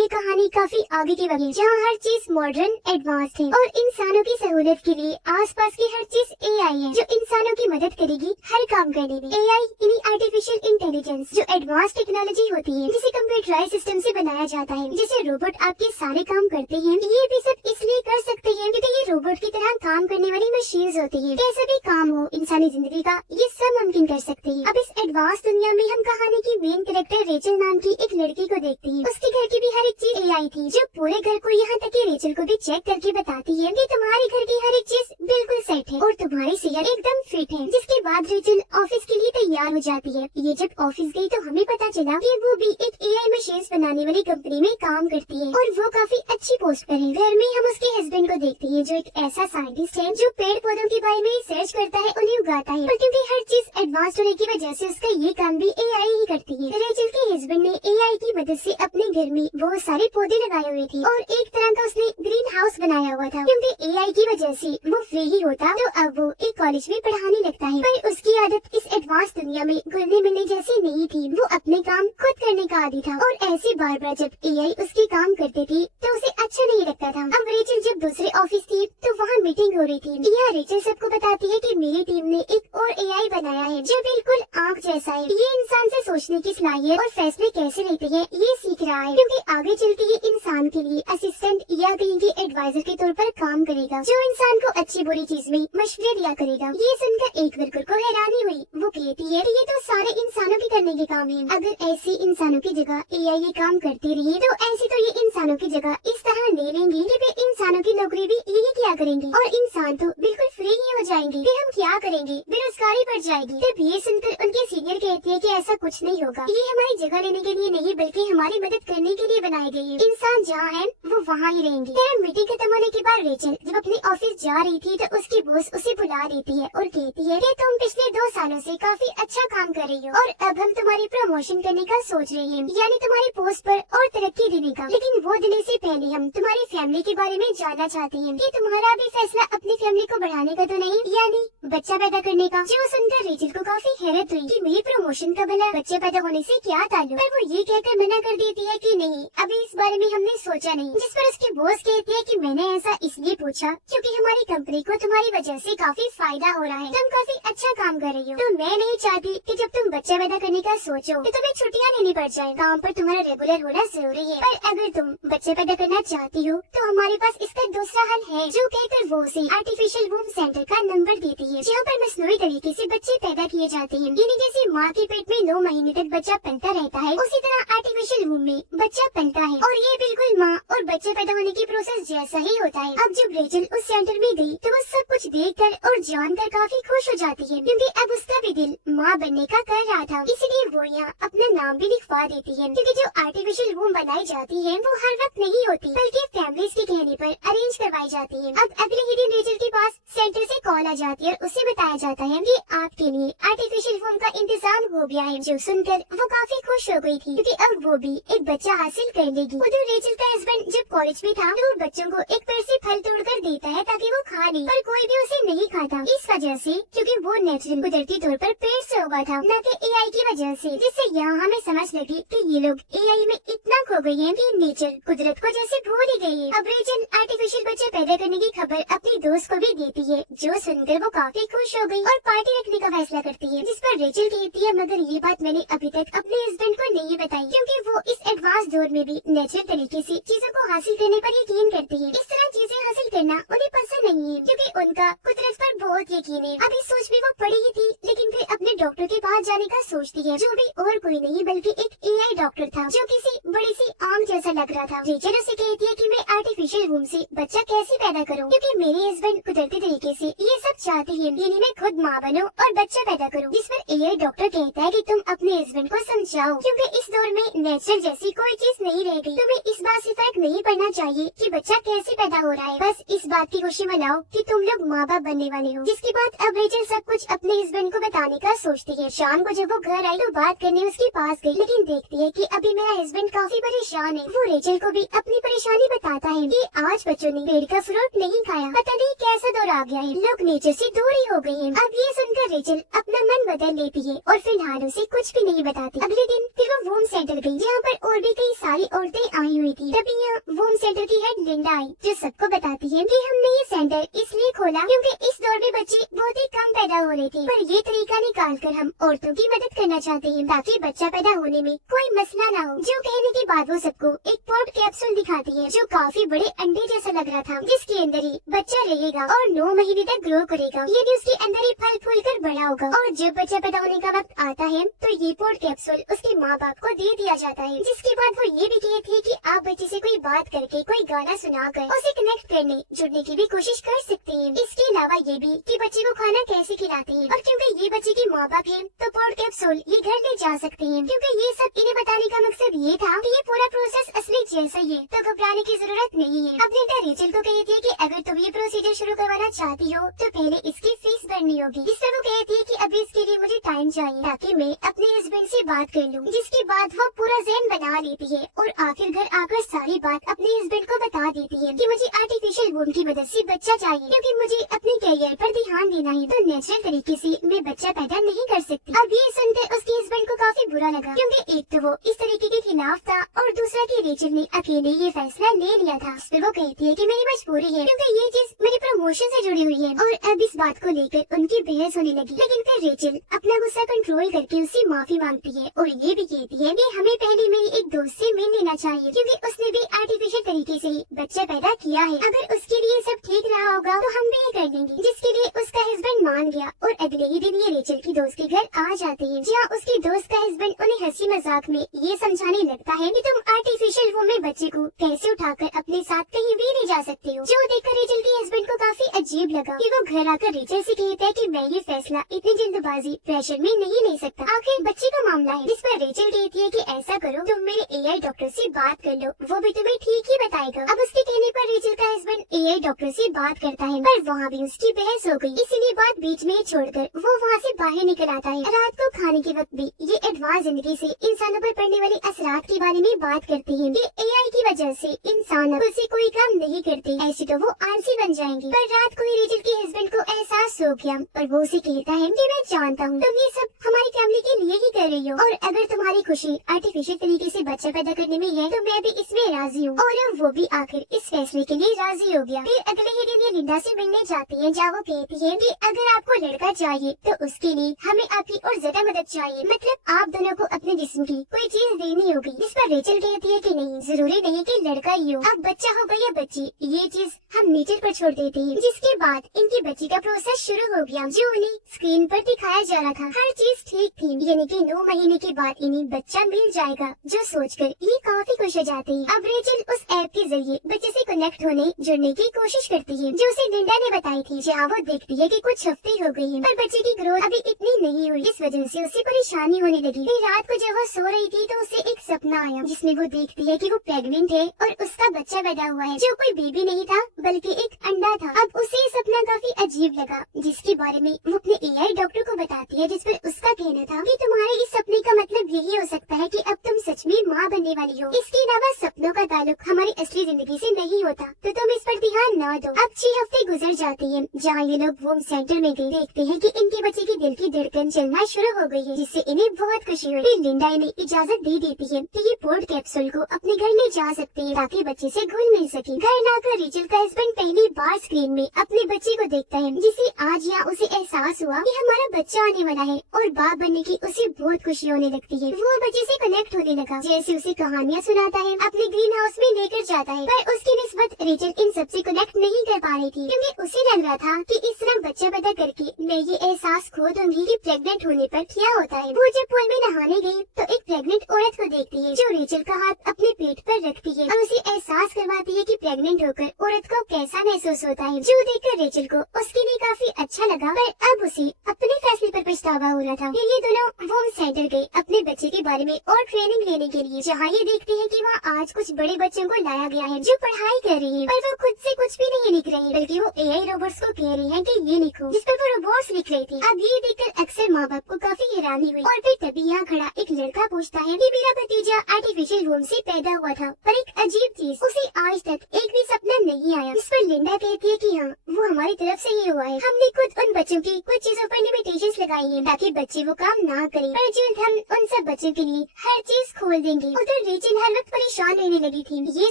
ये कहानी काफी आगे की बनी, जहाँ हर चीज मॉडर्न एडवांस है और इंसानों की सहूलियत के लिए आसपास की हर चीज एआई है, जो इंसानों की मदद करेगी हर काम करने में। एआई यानी आर्टिफिशियल इंटेलिजेंस, जो एडवांस टेक्नोलॉजी होती है, जिसे कंप्यूटराइज सिस्टम से बनाया जाता है, जिसे रोबोट आपके सारे काम करते हैं। ये भी सब इसलिए कर सकते हैं क्योंकि ये रोबोट की तरह काम करने वाली मशीन्स होती है। कैसा भी काम हो इंसानी जिंदगी का, ये सब मुमकिन कर सकते हैं। अब इस एडवांस दुनिया में हम कहानी की मेन कैरेक्टर रेचल नाम की एक लड़की को देखते हैं। उसके घर की भी हर एक चीज एआई थी, जो पूरे घर को यहाँ तक कि रेचल को भी चेक करके बताती है कि तुम्हारे घर की हर एक चीज बिल्कुल सेट है और तुम्हारी सेहत एकदम फिट है। जिसके बाद रेचल ऑफिस के लिए तैयार हो जाती है। ये जब ऑफिस गई तो हमें पता चला कि वो भी एक एआई मशीन बनाने वाली कंपनी में काम करती है और वो काफी अच्छी पोस्ट पर है। घर में हम उसके हस्बैंड को देखते हैं, जो एक ऐसा साइंटिस्ट है जो पेड़ पौधों के बारे में रिसर्च करता है, उन्हें उगाता है। और क्योंकि हर चीज एडवांस होने की वजह से उसका ये काम भी एआई ही करती है। रेचल के हस्बैंड ने एआई की मदद से अपने घर में बहुत सारे पौधे लगाए हुए थे और एक तरह का उसने ग्रीन हाउस बनाया हुआ था। क्योंकि एआई की वजह से वो फ्री ही होता तो अब वो एक कॉलेज में पढ़ाने लगता है। पर उसकी आदत इस एडवांस दुनिया में घुलने मिलने जैसी नहीं थी। वो अपने काम खुद करने का आदी था और ऐसे बार बार जब एआई उसके काम करते थे तो उसे अच्छा नहीं लगता था। अब रेचल जब दूसरे ऑफिस थी तो वहाँ मीटिंग हो रही थी। यहाँ रेचल सबको बताती है कि मेरी टीम ने एक और एआई बनाया है जो बिल्कुल आँख जैसा है। ये इंसान से सोचने की सलाहियत और फैसले कैसे लेते हैं ये सीख रहा है, क्योंकि आगे चल के ये इंसान के लिए असिस्टेंट या कहीं के एडवाइजर के तौर पर काम करेगा, जो इंसान को अच्छी बुरी चीज में मशवरे दिया करेगा। ये सुनकर एक वर्कर को हैरानी हुई। वो कहती है कि ये तो सारे इंसानों के करने के काम है। अगर ऐसे इंसानों की जगह एआई ये काम करती रही तो ऐसे तो ये इंसानों की जगह इस तरह ले लेंगी कि फिर इंसानों की नौकरी भी यही क्या करेंगे और इंसान तो बिल्कुल फ्री ही हो जाएंगे। फिर हम क्या करेंगे, बेरोजगारी बढ़ जाएगी। तब ये सुनकर उनके सीनियर कहते हैं कि ऐसा कुछ नहीं होगा, ये हमारी जगह लेने के लिए नहीं बल्कि हमारी मदद करने के लिए बनाई गई है। इंसान जहाँ है वो वहाँ ही रहेंगे। फिर मीटिंग खत्म होने के बाद रेचल जब अपने ऑफिस जा रही थी तो उसकी बॉस उसे बुला देती है और कहती है कि तुम पिछले 2 सालों से काफी अच्छा काम कर रही हो और अब हम तुम्हारी प्रमोशन करने का सोच रहे हैं, यानी तुम्हारी पोस्ट पर और तरक्की देने का। लेकिन वो देने से पहले हम तुम्हारी फैमिली के बारे में जानना चाहते हैं कि तुम्हारा भी फैसला अपनी फैमिली को बढ़ाने का तो नहीं, यानी बच्चा पैदा करने का। जो सुनकर रेचल को काफी हैरत हुई कि मेरी प्रमोशन का भला बच्चे पैदा होने से क्या ताल्लुक। पर वो ये कहकर मना कर देती है कि नहीं, अभी इस बारे में हमने सोचा नहीं। जिस पर उसकी बॉस कहती है कि मैंने ऐसा इसलिए पूछा क्योंकि हमारी कंपनी को तुम्हारी वजह से काफी फायदा हो रहा है, तुम काफी अच्छा काम कर रही हो। तो मैं नहीं चाहती कि जब तुम बच्चा पैदा करने का सोचो तो तुम्हें छुट्टियाँ लेनी पड़ जाए। काम पर तुम्हारा रेगुलर होना जरूरी है, पर अगर तुम बच्चे पैदा करना चाहती हो तो हमारे पास इसका दूसरा हल है। जो कहकर वो उसे आर्टिफिशियल वूम सेंटर का नंबर देती है, जहाँ पर मसनूई तरीके से बच्चे पैदा किए जाते हैं। यानी जैसे माँ के पेट में 9 महीने तक बच्चा पलता रहता है, उसी तरह आर्टिफिशियल वूम में बच्चा पलता है और ये बिल्कुल माँ और बच्चे पैदा होने की प्रोसेस जैसा ही होता है। अब जब रेचल उस सेंटर में गई तो वो सब कुछ देखकर और जानकर काफी खुश हो जाती है, क्योंकि अब उसका भी दिल माँ बनने का कर रहा था। इसलिए वो यहाँ अपना नाम भी लिखवा देती है, क्योंकि जो आर्टिफिशियल वूम बनाई जाती है वो हर वक्त नहीं होती बल्कि फैमिलीज के कहने पर अरेंज करवाई जाती है। अब अगले ही दिन रेचल के पास सेंटर से कॉल आ जाती है और उसे बताया जाता है कि आपके लिए आर्टिफिशियल वूम का इंतजाम हो गया है। जो सुनकर वो काफी खुश हो गई थी, क्योंकि अब वो भी एक बच्चा हासिल कर लेगी। उधर रेचल का हस्बैंड जब कॉलेज में था तो वो बच्चों को एक पेड़ से फल तोड़कर देता है ताकि वो खा ले, पर कोई भी उसे नहीं खाता इस वजह से क्योंकि वो नेचुरल कुदरती तौर पर पेड़ से उगा था, न कि एआई की वजह से। जिससे यहाँ हमें समझ लगी कि ये लोग एआई में इतना खो गए हैं कि नेचर कुदरत को जैसे भूल ही गई है। अब रेचल आर्टिफिशियल बच्चे पैदा करने की खबर अपनी दोस्त को भी देती है, जो सुनकर वो काफी खुश हो गई और पार्टी रखने का फैसला करती है। जिस पर रेचल कहती है मगर ये बात मैंने अभी तक अपने हस्बैंड को नहीं बताई, क्योंकि वो इस एडवांस दौर में भी नेचुरल तरीके से चीजों को हासिल करने पर यकीन करती है। इस तरह चीजें हासिल करना उन्हें पसंद नहीं है, क्योंकि उनका कुदरत पर बहुत यकीन है। अब इस सोच में वो पड़ी ही थी, लेकिन फिर अपने डॉक्टर के पास जाने का सोचती है, जो भी और कोई नहीं बल्कि एक एआई डॉक्टर था, जो किसी बड़ी सी आम जैसा लग रहा था। रेचल उसे कहती है कि मैं आर्टिफिशियल वूम से बच्चा कैसे पैदा करूं, क्योंकि मेरे हस्बैंड कुदरती तरीके से ये सब चाहते हैं, यानी मैं खुद माँ बनूं और बच्चा पैदा करूं। जिस पर एआई डॉक्टर कहता है कि तुम अपने हस्बैंड को समझाओ, क्योंकि इस दौर में नेचुरल जैसी कोई चीज नहीं रह गई। तुम्हें इस बात से फर्क नहीं पड़ना चाहिए कि बच्चा कैसे पैदा हो रहा है। बस इस बात की खुशी मनाओ कि तुम लोग माँ बाप बनने वाले हो। जिसके बाद अब रेचल सब कुछ अपने हस्बैंड को बताने का सोचती है। शाम को जब वो घर आई तो बात करने उसके पास गई, लेकिन देखती है कि अभी मेरा हस्बैंड काफी परेशान है। वो रेचल को भी अपनी परेशानी बताता है कि आज बच्चों ने पेड़ का फ्रूट नहीं खाया, पता नहीं कैसा दौर आ गया है, लोग नेचर से दूर ही हो गए हैं। अब ये सुनकर रेचल अपना मन बदल लेती है और फिलहाल उसे कुछ भी नहीं बताती। अगले दिन फिर वो वोम सेंटर गई, जहाँ पर और भी कई सारी औरतें आई हुई थी। तभी यहाँ वोम सेंटर की हेड लिंडा आई, जो सबको बताती है कि हमने ये सेंटर इसलिए खोला क्योंकि इस दौर में बच्चे बहुत ही कम पैदा हो रहे थे, पर ये तरीका निकाल कर हम औरतों की मदद करना चाहते हैं ताकि बच्चा पैदा होने में कोई मसला ना हो। जो कहने के बाद वो सबको एक पॉट कैप्सूल दिखाती है, जो काफी बड़े अंडे जैसा लग रहा था, जिसके अंदर ही बच्चा रहेगा और 9 महीने तक ग्रो करेगा। यदि उसके अंदर ही फल फूल कर बड़ा होगा और जब बच्चा पैदा होने का वक्त आता है तो ये पॉट कैप्सूल उसके माँ बाप को दे दिया जाता है। जिसके बाद वो ये भी कहती है कि आप बच्चे से कोई बात करके, कोई गाना सुनाकर उसे कनेक्ट करने जुड़ने की भी कोशिश कर सकते हैं। इसके अलावा ये भी कि बच्चे को खाना कैसे खिलाते हैं, और क्योंकि ये बच्चे के माँ बाप है तो पॉट कैप्सूल ये घर ले जा सकते हैं। क्योंकि ये सब इन्हें बताने का मकसद ये था कि ये पूरा प्रोसेस असली जैसा ही है, तो घबराने की जरूरत नहीं है। अब लिंडा रेचल को कहती है कि अगर तुम ये प्रोसीजर शुरू करवाना चाहती हो तो पहले इसकी फीस भरनी होगी। जिससे वो कहती है कि अभी इसके लिए मुझे टाइम चाहिए ताकि मैं अपने हस्बैंड से बात कर लूं। जिसके बाद वो पूरा ज़हन बना लेती है और आखिर घर आकर सारी बात अपने हस्बैंड को बता देती है कि मुझे आर्टिफिशियल वूम की मदद से बच्चा चाहिए, क्योंकि मुझे अपने करियर पर ध्यान देना है, तो नेचुरल तरीके से मैं बच्चा पैदा नहीं कर सकती। अब ये सुनकर उसके हस्बैंड को काफी बुरा लगा, क्योंकि एक तो वो इस तरीके के खिलाफ था और दूसरा कि रेचल ने अकेले ये फैसला ले लिया था। इस पर वो कहती है कि मेरी मजबूरी है क्योंकि ये चीज मेरी प्रमोशन से जुड़ी हुई है, और अब इस बात को लेकर उनकी बहस होने लगी। लेकिन फिर रेचल अपना गुस्सा कंट्रोल करके उससे माफी मांगती है और ये भी कहती है कि हमें पहले मेरी एक दोस्त से मिल लेना चाहिए, क्योंकि उसने भी आर्टिफिशियल तरीके से बच्चा पैदा किया है। अगर उसके लिए सब ठीक रहा होगा तो हम भी ये कर लेंगे। जिसके लिए उसका हस्बैंड मान गया और अगले ही दिन ये रेचल की दोस्त के घर आ जाते हैं, जहाँ उसकी दोस्त का हस्बैंड उन्हें हंसी मजाक में ये समझाने लगता है कि तुम आर्टिफिशियल वूम में बच्चे को कैसे उठाकर अपने साथ कहीं भी ले जा सकते हो। जो देखकर रेचल के हस्बैंड को काफी अजीब लगा कि वो घर आकर रेचल से कहता है कि मैं ये फैसला इतनी जल्दबाजी प्रेशर में नहीं ले सकता, आखिर बच्चे का मामला है। जिस पर रेचल कहती है कि ऐसा करो, तुम मेरे एआई डॉक्टर से बात कर लो, वो भी तुम्हें ठीक ही बताएगा। अब उसके कहने पर रेचल का हस्बैंड एआई डॉक्टर से बात करता है, पर वहाँ भी उसकी बहस हो गई, इसीलिए बात बीच में छोड़कर वो वहाँ से बाहर निकल आता है। रात को खाने के वक्त भी ये एडवांस जिंदगी से इंसानों पर पड़ने वाले असरात के बारे में बात करते हैं कि एआई की वजह से इंसान अब से कोई काम नहीं करते, ऐसे तो वो आलसी बन जाएंगे। पर रात को ही रेचल के हस्बैंड को एहसास हो गया और वो उसे कहता है कि मैं जानता हूँ तुम ये सब हमारी फैमिली के लिए ही कर रही हो, और अगर तुम्हारी खुशी आर्टिफिशियल तरीके से बच्चा पैदा करने में है तो मैं भी इसमें राजी हूँ। और वो भी आखिर इस फैसले के लिए राजी हो गया। फिर अगले ही दिन ये लिंडा से मिलने जाती है, जहाँ वो कहती है कि अगर आपको लड़का चाहिए तो उसके लिए हमें आपकी और ज्यादा मदद चाहिए, मतलब आप दोनों को अपने जिस्म की कोई चीज देनी होगी। जिस पर रेचल कहती है कि नहीं, जरूरी नहीं कि लड़का ही हो, अब बच्चा होगा या बच्ची ये चीज हम नेचर पर छोड़ देते हैं। जिसके बाद इनकी बच्ची का प्रोसेस शुरू हो गया, जो उन्हें स्क्रीन पर दिखाया जा रहा था। हर चीज ठीक थी, यानी कि 9 महीने के बाद इन्हें बच्चा मिल जाएगा, जो सोचकर ये काफी खुश हो जाती है। अब रेचल उस ऐप के जरिए बच्चे से कनेक्ट होने जुड़ने की कोशिश करती है, जो उसे लिंडा ने बताई थी। जहाँ वो देखती है कि कुछ हफ्ते हो गए हैं पर बच्चे की ग्रोथ अभी इतनी नहीं हुई, इस वजह से उसे परेशानी होने लगी। फिर रात को जब वो सो रही थी तो उसे एक सपना आया, जिसमें वो देखती है कि वो प्रेग्नेंट है और उसका बच्चा पैदा हुआ है, जो कोई बेबी नहीं था बल्कि एक अंडा था। अब उसे ये सपना काफी अजीब लगा, जिसके बारे में वो अपने एआई डॉक्टर को बताती है, जिस पर उसका कहना था कि तुम्हारे इस सपने का मतलब यही हो सकता है कि अब तुम सच में माँ बनने वाली हो। इसके अलावा सपनों का ताल्लुक हमारी असली जिंदगी से नहीं होता, तो तुम इस पर ध्यान न दो। अब 6 हफ्ते गुजर जाते हैं, जहाँ ये लोग वूम सेंटर में गए, देखते हैं कि इनके बच्चे के दिल की धड़कन चलना शुरू हो गई है, जिससे इन्हें बहुत खुशी हुई। फिर लिंडा इन्हें इजाजत दे देती है कि ये पोर्ट कैप्सूल को अपने घर ले जा सकते हैं ताकि बच्चे से घुल मिल सके। घर लाकर रेचल का हस्बैंड पहली बार स्क्रीन में अपने बच्चे को देखता है, जिसे आज यहाँ उसे एहसास हुआ कि हमारा बच्चा आने वाला है, और बाप बनने की उसे बहुत खुशी होने लगती है। वो बच्चे से कनेक्ट होने लगा, जैसे उसे कहानियाँ सुनाता है, अपने ग्रीन हाउस में लेकर जाता है। पर उसकी निस्बत रेचल इन सबसे कनेक्ट नहीं कर पा रही थी, क्योंकि उसे लग रहा था कि इस तरह बच्चा पैदा करके मैं ये एहसास खो दूंगी कि प्रेग्नेंट होने पर क्या होता है। वो जब पूल में नहाने गई तो एक प्रेग्नेंट औरत को देखती है, जो रेचल का हाथ अपने पेट पर रखती है और उसे एहसास करवाती है कि प्रेग्नेंट होकर औरत को कैसा महसूस होता है। जो देखकर रेचल को उसके लिए काफी अच्छा लगा, पर अब उसे अपने फैसले पर पछतावा हो रहा था। फिर ये दोनों वूम सेंटर गए अपने बच्चे के बारे में और ट्रेनिंग लेने के लिए, जहाँ ये देखते हैं कि वहाँ आज कुछ बड़े बच्चों को लाया गया है जो पढ़ाई कर रही है, पर वो खुद से कुछ भी नहीं लिख रही, बल्कि वो एआई रोबोट्स को कह रही है कि ये लिखो, जिस पर वो रोबोट्स लिख रही थी। अब ये देखकर अक्सर माँ बाप को काफी हैरानी हुई। और फिर तभी यहाँ खड़ा एक लड़का पूछता है कि मेरा भतीजा आर्टिफिशियल वूम से पैदा हुआ था, पर एक अजीब चीज उसे आज तक एक भी सपना नहीं आया। इस पर लिंडा कहती है कि हाँ, वो हमारी तरफ से ये हुआ है। हमने खुद उन बच्चों की कुछ चीजों पर लिमिटेशंस लगाई है ताकि बच्चे वो काम ना करें, पर जल्द हम उन सब बच्चों के लिए हर चीज खोल देंगे। उधर रेचल हर वक्त परेशान रहने लगी थी, ये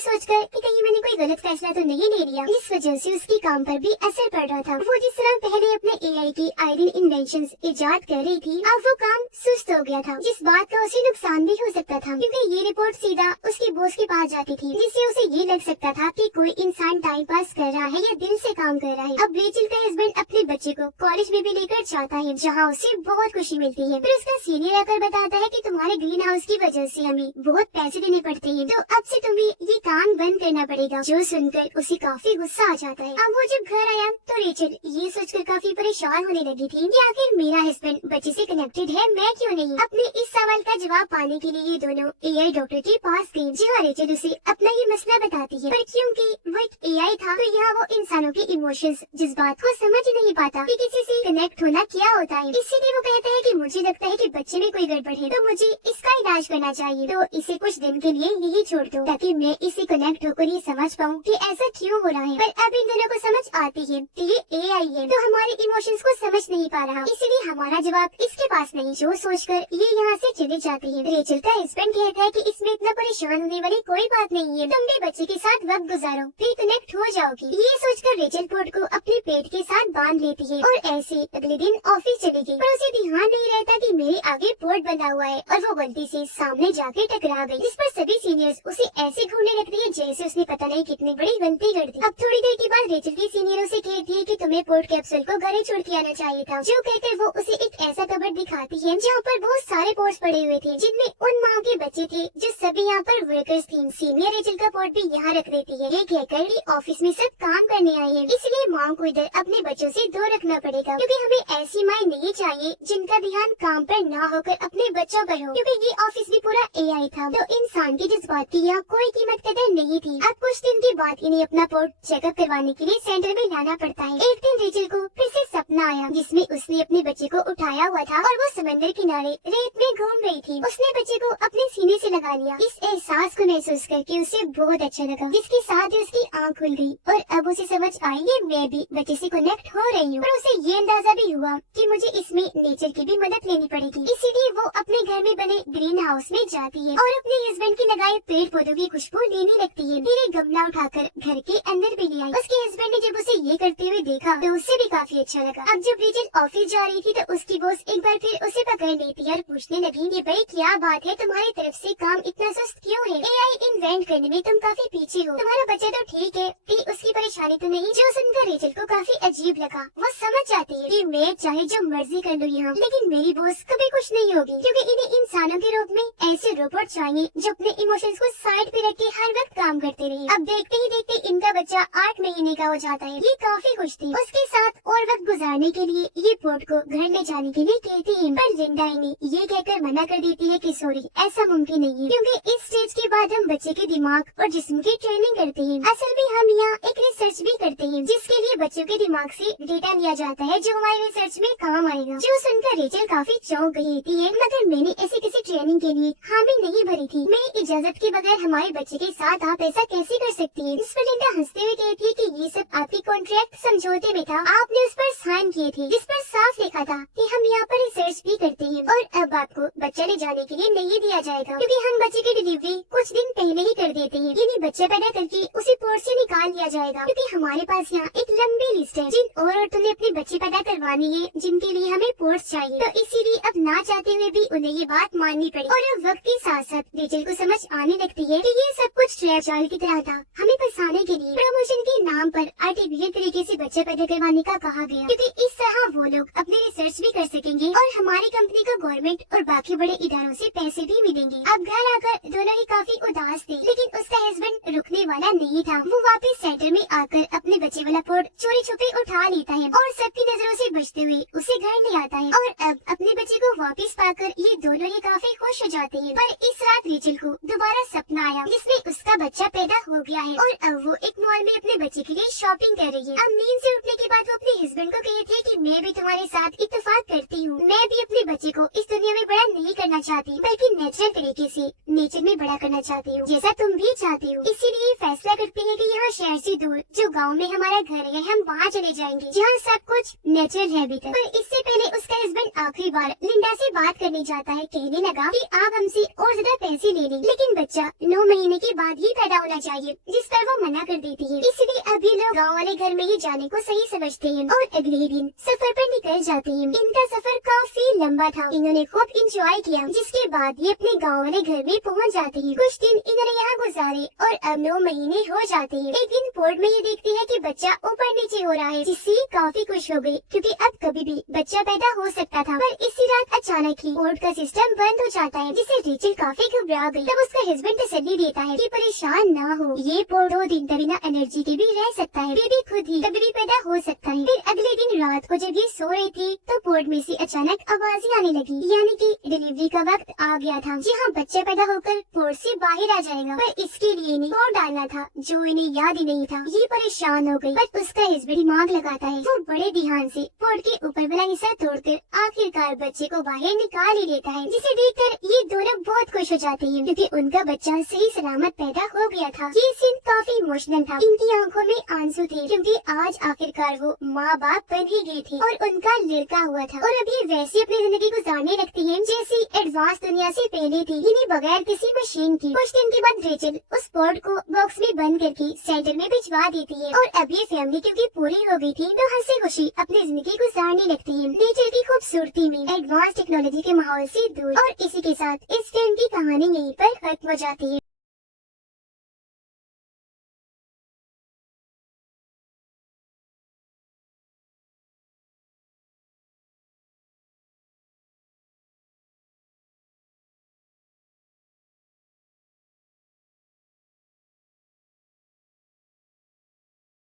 सोचकर कि कहीं मैंने कोई गलत फैसला तो नहीं ले लिया। इस वजह से उसके काम पर भी असर पड़ रहा था। वो जिस तरह पहले अपने एआई की आयरन इन्वेंशंस इजाद कर रही थी, अब वो काम सुस्त हो गया था, जिस बात का उसे नुकसान भी हो सकता था, क्योंकि ये रिपोर्ट सीधा उसके बॉस के पास जाती थी, जिससे उसे ये लग सकता था कि कोई इंसान टाइम पास कर रहा है या दिल से काम कर रहा है। अब रेचल का हस्बैंड अपने बच्चे को कॉलेज में भी लेकर जाता है, जहाँ उसे बहुत खुशी मिलती है। फिर उसका सीनियर आकर बताता है कि तुम्हारे ग्रीन हाउस की वजह से हमें बहुत पैसे देने पड़ते हैं, तो अब से तुम्हें ये काम बंद करना पड़ेगा। जो सुनकर उसे काफी गुस्सा आ जाता है। अब वो जब घर आया तो रेचल ये सोचकर काफी परेशान होने लगी थी कि आखिर मेरा हस्बैंड बच्चे से कनेक्टेड है, मैं क्यों नहीं। अपने इस सवाल का जवाब पाने के लिए ये दोनों एआई डॉक्टर के पास गए, जहाँ रेचल उसे अपना ये मसला बताती है, पर क्योंकि वो एक एआई था तो यहाँ वो इंसानों के इमोशंस, जज्बात को समझ नहीं पाता कि किसी से कनेक्ट होना क्या होता है। इसीलिए वो कहता है कि मुझे लगता है कि बच्चे में कोई गड़बड़ है, तो मुझे इसका इलाज करना चाहिए, तो इसे कुछ दिन के लिए यही छोड़ दो ताकि मैं इससे कनेक्ट होकर ये समझ पाऊँ कि ऐसा क्यों हो रहा है। पर अब इन दोनों को समझ आती है कि ये एआई है, तो हमारे इमोशंस को समझ नहीं पा रहा, इसलिए हमारा जवाब इसके पास नहीं। जो सोचकर ये यहाँ से चले जाती है। रेचल का हस्बैंड कहता है कि इसमें इतना परेशान होने वाली कोई बात नहीं है, तुम भी बच्चे के साथ वक्त गुजारो, फिर कनेक्ट हो जाओगी। ये सोचकर रेचल पोर्ट को अपने पेट के साथ बांध लेती है और ऐसे अगले दिन ऑफिस चली गई। पर उसे ध्यान नहीं रहता कि मेरे आगे पोर्ट बंधा हुआ है और वो गलती से सामने जाके टकरा गई, जिस पर सभी सीनियर्स उसे ऐसे घूरने लगती है जैसे उसने पता नहीं कितनी बड़ी गलती कर दी। अब थोड़ी देर के बाद रेचल की सीनियर उसे कहती है कि तुम्हें पोर्ट कैप्सूल को घर ही छोड़ के आना चाहिए था। जो कहकर वो उसे एक ऐसा कबर्ड दिखाती है जहाँ पर बहुत सारे पोर्ट्स पड़े हुए थे, जिनमें उन माँ के बच्चे थे जो सभी यहाँ पर वर्कर्स थी। सीनियर रेचल का पोर्ट भी यहाँ रख देती है, ये कहकर कि ऑफिस में सब काम करने आए हैं, इसलिए माँ को इधर अपने बच्चों से दूर रखना पड़ेगा, क्योंकि हमें ऐसी माँ नहीं चाहिए जिनका ध्यान काम पर न होकर अपने बच्चों पर हो, क्योंकि ये ऑफिस भी पूरा एआई था, तो इंसान की जज्बात की यहाँ कोई कीमत कदर नहीं थी। अब कुछ दिन के बाद इन्हें अपना पोर्ट चेकअप करवाने के लिए सेंटर में लाना पड़ता है। एक दिन रेचल को फिर से सपना आया जिसमें उसने अपने बच्चे को उठाया हुआ था और वो समंदर किनारे रेत में घूम रही थी। उसने बच्चे को अपने सीने से लगा लिया। इस एहसास को महसूस करके उसे बहुत अच्छा लगा, जिसके साथ ही उसकी आँख खुल गई और अब उसे समझ आई कि मैं भी बच्चे से कनेक्ट हो रही हूँ। पर उसे ये अंदाजा भी हुआ कि मुझे इसमें नेचर की भी मदद लेनी पड़ेगी, इसीलिए वो अपने घर में बने ग्रीन हाउस में जाती है और अपने हस्बैंड के लगाए पेड़ पौधों की खुशबू लेने लगती है। फिर एक गमला उठाकर घर के अंदर भी ले आई। उसके हस्बैंड ने जब उसे ये करते हुए देखा तो उससे भी काफी अच्छा लगा। अब जब रेचल ऑफिस जा रही थी तो उसकी बॉस एक बार फिर उसे पकड़ लेती है और पूछने लगी कि भाई क्या बात है, तुम्हारी तरफ से काम इतना सुस्त क्यों है? एआई इन्वेंट करने में तुम काफी पीछे हो, तुम्हारा बच्चा तो ठीक है, उसकी परेशानी तो नहीं। जो सुनकर रेचल को काफी अजीब लगा। वो समझ जाती है कि मैं चाहे जो मर्जी कर लूँ यहाँ, लेकिन मेरी बॉस कभी खुश नहीं होगी, क्योंकि इन्हें इंसानों के रूप में ऐसे रोबोट चाहिए जो अपने इमोशंस को साइड पे रख के हर वक्त काम करते रहे। अब देखते ही देखते इनका बच्चा 8 महीने का हो जाता है। ये काफी खुश थी। उसके साथ और वक्त गुजारने के लिए ये पोर्ट को घर ले जाने के लिए कहती है, पर लिंडा इन्हें ये कहकर मना कर देती है कि सॉरी, ऐसा मुमकिन नहीं है, क्योंकि इस स्टेज के बाद हम बच्चे के दिमाग और जिस्म की ट्रेनिंग करते हैं। असल में हम यहाँ एक रिसर्च भी करते हैं, जिसके लिए बच्चों के दिमाग से डेटा लिया जाता है जो हमारे रिसर्च में काम आएगा। जो सुनकर रेचल काफी चौंक गई है, मगर मैंने ऐसी किसी ट्रेनिंग के लिए हामी नहीं भरी थी। मेरी इजाजत के बगैर हमारे बच्चे के साथ आप ऐसा कैसे कर सकती है? इस पर लिंडा हंसते हुए कहती है कि ये सब आपकी कॉन्ट्रैक्ट समझौते में था, आपने उस पर साइन किए थे, जिस पर साफ लिखा था कि हम यहाँ पर रिसर्च भी करते हैं और अब आपको बच्चा ले जाने के लिए नहीं दिया जाएगा, क्योंकि हम बच्चे की डिलीवरी कुछ दिन पहले ही कर देते हैं। यानी बच्चा पैदा करके उसे पोर्ट से निकाल दिया जाएगा, क्योंकि हमारे पास यहाँ एक लंबी लिस्ट है जिन और औरतों ने अपने बच्चे पैदा करवानी है जिनके लिए हमें पोर्ट चाहिए, तो इसीलिए अब ना चाहते हुए भी उन्हें ये बात माननी पड़ी। और अब वक्त के साथ साथ रेचल को समझ आने लगती है कि ये सब कुछ ट्रैप जाल की तरह था, हमें फंसाने के लिए। प्रमोशन के नाम नाम पर आर्टिफिशियल तरीके से बच्चा पैदा करवाने का कहा गया, क्योंकि इस तरह वो लोग अपनी रिसर्च भी कर सकेंगे और हमारी कंपनी को गवर्नमेंट और बाकी बड़े इदारों से पैसे भी मिलेंगे। अब घर आकर दोनों ही काफी उदास थे, लेकिन उसका हस्बैंड रुकने वाला नहीं था। वो वापस सेंटर में आकर अपने बच्चे वाला पोर्ट चोरी छुपे उठा लेता है और सबकी नजरों से बचते हुए उसे घर ले आता है। और अब अपने बच्चे को वापस पाकर ये दोनों ही काफी खुश हो जाते हैं। पर इस रात रेचल को दोबारा सपना आया जिसमें उसका बच्चा पैदा हो गया है और अब वो एक मॉल में अपने बच्चे के लिए शॉपिंग कर रही है। अब नींद से उठने के बाद वो अपने हस्बैंड को कहती है कि मैं भी तुम्हारे साथ इत्तेफाक करती हूँ। मैं भी अपने बच्चे को इस दुनिया में बड़ा नहीं करना चाहती, बल्कि नेचुरल तरीके से नेचर में बड़ा करना चाहती हूँ, जैसा तुम भी चाहती हो। इसीलिए फैसला करती है कि यहाँ शहर से दूर जो गाँव में हमारा घर है हम वहाँ चले जाएंगे, जहाँ सब कुछ नेचुरल है अभी तक। पर इससे पहले उसका हस्बैंड आखिरी बार लिंडा से बात करने जाता है। कहने लगा कि आप हमसे और ज्यादा पैसे ले लें, लेकिन बच्चा 9 महीने के बाद ही पैदा होना चाहिए, जिस पर वो मना कर देती है। इसलिए अभी लोग गाँव वाले घर में ही जाने को सही समझते हैं और अगले दिन सफर पर निकल जाते हैं। इनका सफर काफी लंबा था, इन्होंने खूब इंजॉय किया, जिसके बाद ये अपने गाँव वाले घर में पहुँच जाते हैं। कुछ दिन इन्होंने यहाँ गुजारे और अब 9 महीने हो जाते हैं। एक दिन पोर्ट में ये देखती है कि बच्चा ऊपर नीचे हो रहा है, जिससे काफी खुश हो गई, क्योंकि अब कभी भी बच्चा पैदा हो सकता था। पर इसी रात अचानक ही पोर्ट का सिस्टम बंद हो जाता है, जिससे रेचल काफी घबरा गई। तब उसका हस्बैंड तसल्ली देता है कि परेशान ना हो, ये पोर्ट 2 दिन तक बिना एनर्जी के भी रह सकता है, बेबी खुद ही कभी भी पैदा हो सकता है। फिर अगले दिन रात को जब ये सो रही थी तो पोर्ट में से अचानक आवाजें आने लगी, यानी कि डिलीवरी का वक्त आ गया था। जी हाँ, बच्चा पैदा होकर पोर्ट से बाहर आ जाएगा, पर इसके लिए इन्हें कोड डालना था जो इन्हें याद ही नहीं था। ये परेशान हो गई, पर उसका हस्बैंड दिमाग लगाता है। वो बड़े ध्यान से पोर्ट के ऊपर वाला हिस्सा तोड़कर आखिरकार बच्चे को बाहर निकाल ही लेता है, जिसे देखकर ये दोनों बहुत खुश हो जाते हैं, क्योंकि उनका बच्चा सही सलामत पैदा हो गया था। ये सीन काफी इमोशनल था, इनकी आंखों में आंसू थे, क्योंकि आज आखिरकार वो माँ बाप बन ही गए थे और उनका लड़का हुआ था। और अभी वैसे अपनी जिंदगी गुजारने लगती है जैसी एडवांस दुनिया से पहले थी, इन्हें बगैर किसी मशीन की। कुछ दिन के बाद रेचल उस पोर्ट को बॉक्स में बंद करके सेंटर में भिजवा देती है और अब ये फैमिली क्योंकि पूरी हो गई थी तो हंसी खुशी अपनी जिंदगी गुजारने लगती है, नेचर की खूबसूरती में, एडवांस टेक्नोलॉजी के माहौल से दूर। और इसी के साथ इस फिल्म की कहानी यहीं पर खत्म हो जाती है।